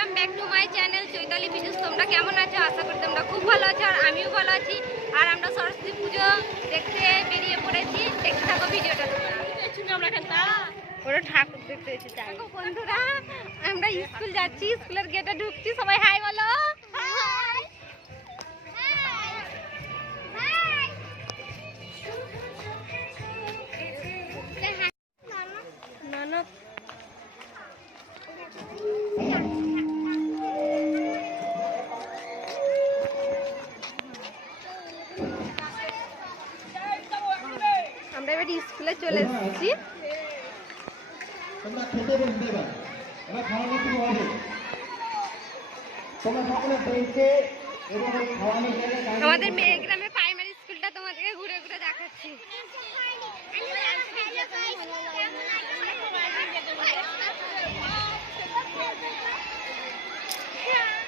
Welcome back to my channel Chaitali বিজুস তোমরা কেমন আছো? আশা করি তোমরা খুব ভালো আছো আর আমিও ভালো আছি। আর আমরা সরস্বতী পুজো দেখতে বেরিয়ে পড়েছি। দেখতে থাকো ভিডিওটা তোমরা। ওরা ঠাকুর দেখতে বন্ধুরা আমরা স্কুল যাচ্ছি স্কুলের গেটে ঢুকছি। সবাই হাই বলো। স্কুলে চলে এসেছি। তোমরা খেতে বসবে এবার। এবার খাওয়ানো শুরু হবে। তোমরা সকলে আমাদের মেয়েগ্রামে প্রাইমারি স্কুলটা তোমাদেরকে ঘুরে ঘুরে দেখাচ্ছি।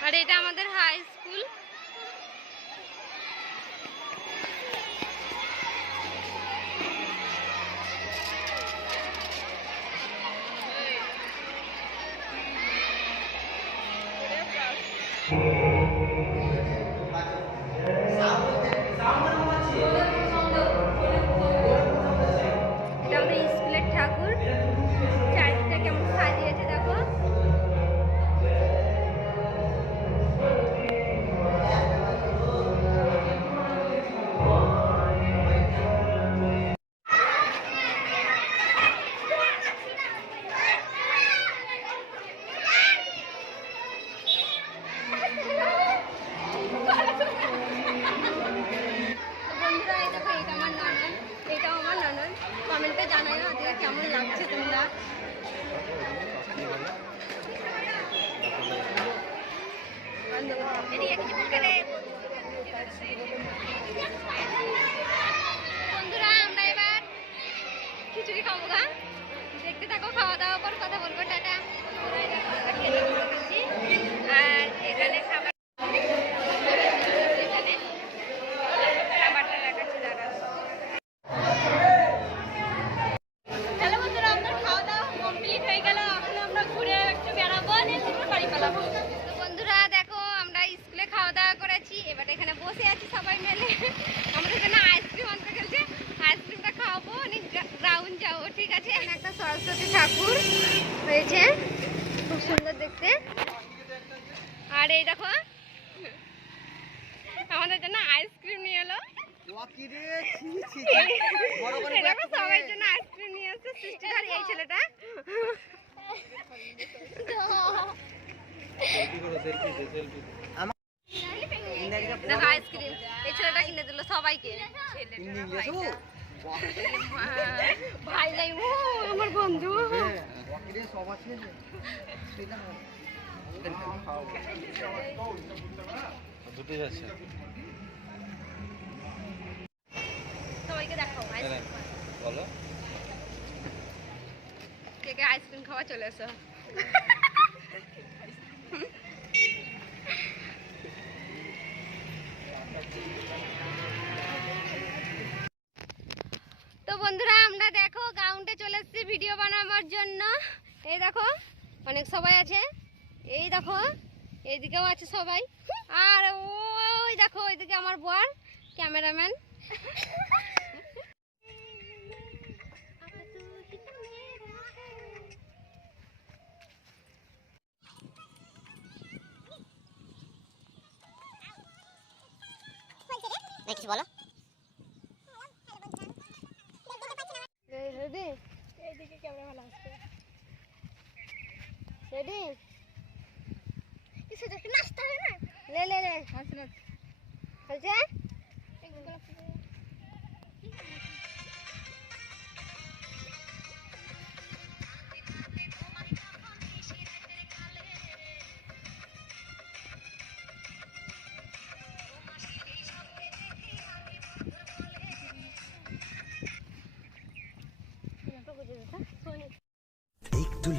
আর এটা আমাদের এটা কমেন্টে জানাই না আজকে কেমন লাগছে তোমরা? এদিকে কিছু বলবে রে। বন্ধুরা আমরা এবার খিচুড়ি খাব গা দেখতে থাকো খাওয়া দাওয়া পর কথা বলব টাটা বন্ধুরা, এই দেখো আমরা খেতে বসেছি। আর এখানে খাবার এখানে খাবারটা দেখাচ্ছি দাঁড়াও চলো বন্ধুরা আমাদের খাওয়া দাওয়া কমপ্লিট হয়ে গেল এখন আমরা ঘুরে একটু বেড়াবো নিয়ে তারপর বাড়ি পালাবো তো বন্ধুরা দেখো আমরা স্কুলে খাওয়া দাওয়া করেছি এবার এখানে বসে আছি সবাই মিলে আমরা এখানে আইসক্রিম আনতে গেছে আইসক্রিমটা খাওয়াবো গ্রাউন্ড যাব ঠিক আছে এখানে একটা সরস্বতী ঠাকুর হয়েছে খুব সুন্দর দেখতে। আর এই দেখো আমাদের জন্য আইসক্রিম নিয়ে এলো। সবার জন্য আইসক্রিম নিয়ে এসছে সৃষ্টিধার এই ছেলেটা। দেখো আইসক্রিম এই ছেলেটা কিনে দিল সবাইকে। ভাই নাই ও আমার বন্ধু। দুটো যাচ্ছে সবাইকে দেখাও আইসক্রিম বলো। কে কে আইসক্রিম খাওয়া চলে বন্ধুরা, আমরা দেখো গ্রাউন্ডে চলে এসেছি ভিডিও বানানোর জন্য। এই দেখো, অনেক সবাই আছে। এই দেখো এইদিকেও আছে সবাই। আর ওই দেখো, ওইদিকে আমার বর, ক্যামেরাম্যান। রেডি এইদিকে ক্যামেরা ভালো আসছে রেডি কিছু দেখে নাচতে হবে না লে লে লে নাচ নাচ হয়েছে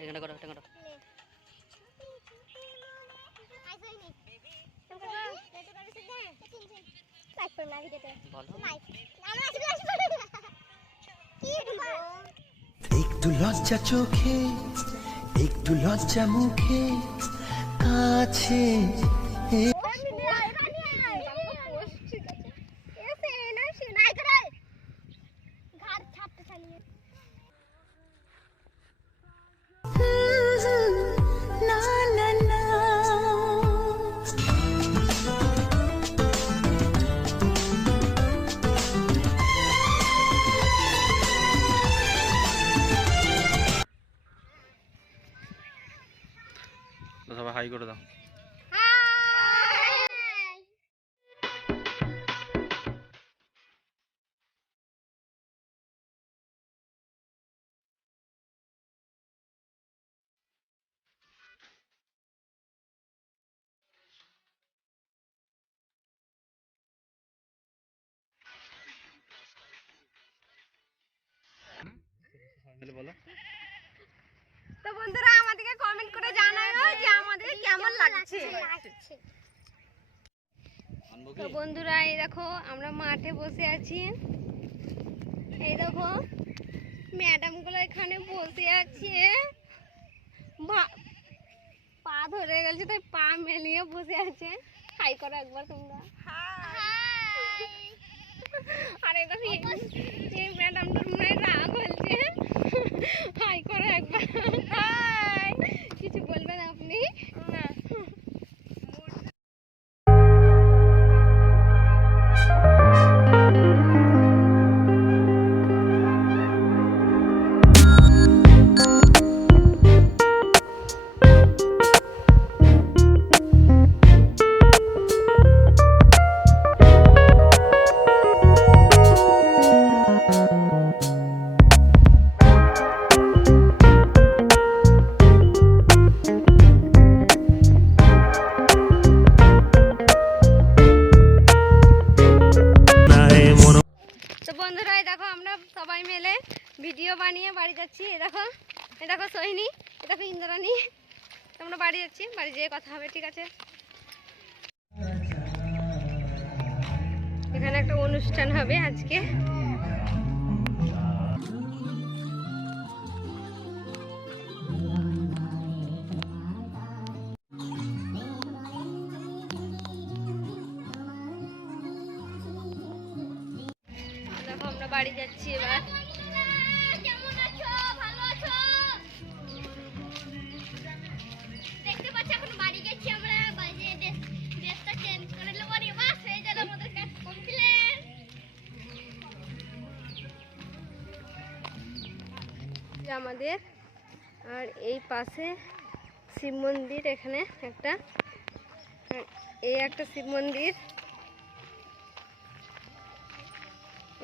এটা করো এটা করো। একটু লজ্জা চোখে একটু লজ্জা মুখে কাছে তাহলে বলো। তো বন্ধুরা আমাদেরকে কমেন্ট করে জানাও যে আমাদের কেমন লাগছে। তো বন্ধুরা এই দেখো আমরা মাঠে বসে আছি। এই দেখো ম্যাডামগুলো এখানে বসে আছে। পা ধরে গেছে তাই পা মেলিয়ে বসে আছে। হাই করো একবার তোমরা। আরে দেখো এই ম্যাডামটার মনে হয় রাগ হয়েছে ভিডিও বানিয়ে বাড়ি যাচ্ছি। এই দেখো এই দেখো সোহিনী, এই দেখো ইন্দ্রাণী। আমরা বাড়ি যাচ্ছি, বাড়ি যেয়ে কথা হবে, ঠিক আছে? এখানে একটা অনুষ্ঠান হবে আজকে। বাড়ি যাচ্ছি এবার। আমাদের। আর এই পাশে শিব মন্দির এখানে একটা। এই একটা শিব মন্দির।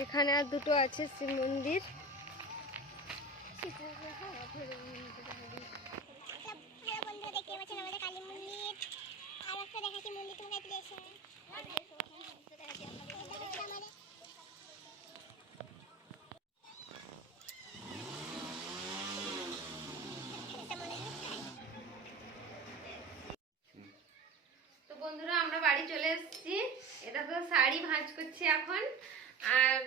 এখানে আর দুটো আছে শিব মন্দির। কালী মন্দির। আর একটা দেখাচ্ছি মন্দির, তোমরা একটু দেখো আমাদের তো বন্ধুরা আমরা বাড়ি চলে এসেছি। এটা তো শাড়ি ভাঁজ করছি এখন। আর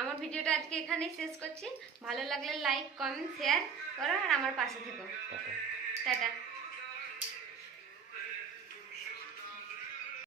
আমার ভিডিওটা আজকে এখানেই শেষ করছি। ভালো লাগলে লাইক কমেন্ট শেয়ার করো আর আমার পাশে থেকো। টাটা।